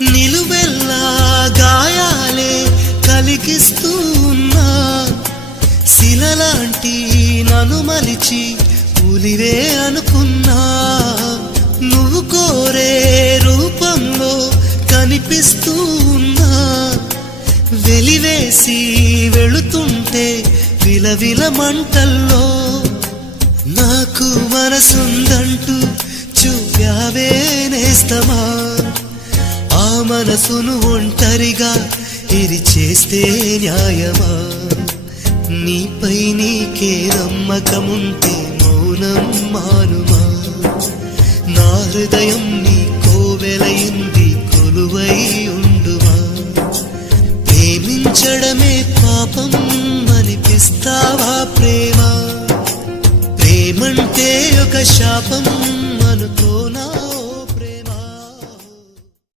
నిలువెల్లా గాయాలే కలిగిస్తూ ఉన్నా, శిలలాంటి నన్ను మలిచి పులివే అనుకున్నా. నువ్వు కోరే రూపంలో కనిపిస్తూ ఉన్నా, వెలివేసి వెళుతుంటే విలవిల మంటల్లో. నాకు మనసుందంటూ చూపావే నేస్తమా, ఆ మనసును ఒంటరిగా ఇది చేస్తే న్యాయమా? నీపై నీకే నమ్మకముంటే మౌనం మానుమా? నా హృదయం నీ కోవెలయింది, కొలువై ఉండుమా? ప్రేమించడమే పాపం అనిపిస్తావా ప్రేమ? ప్రేమంటే ఒక శాపం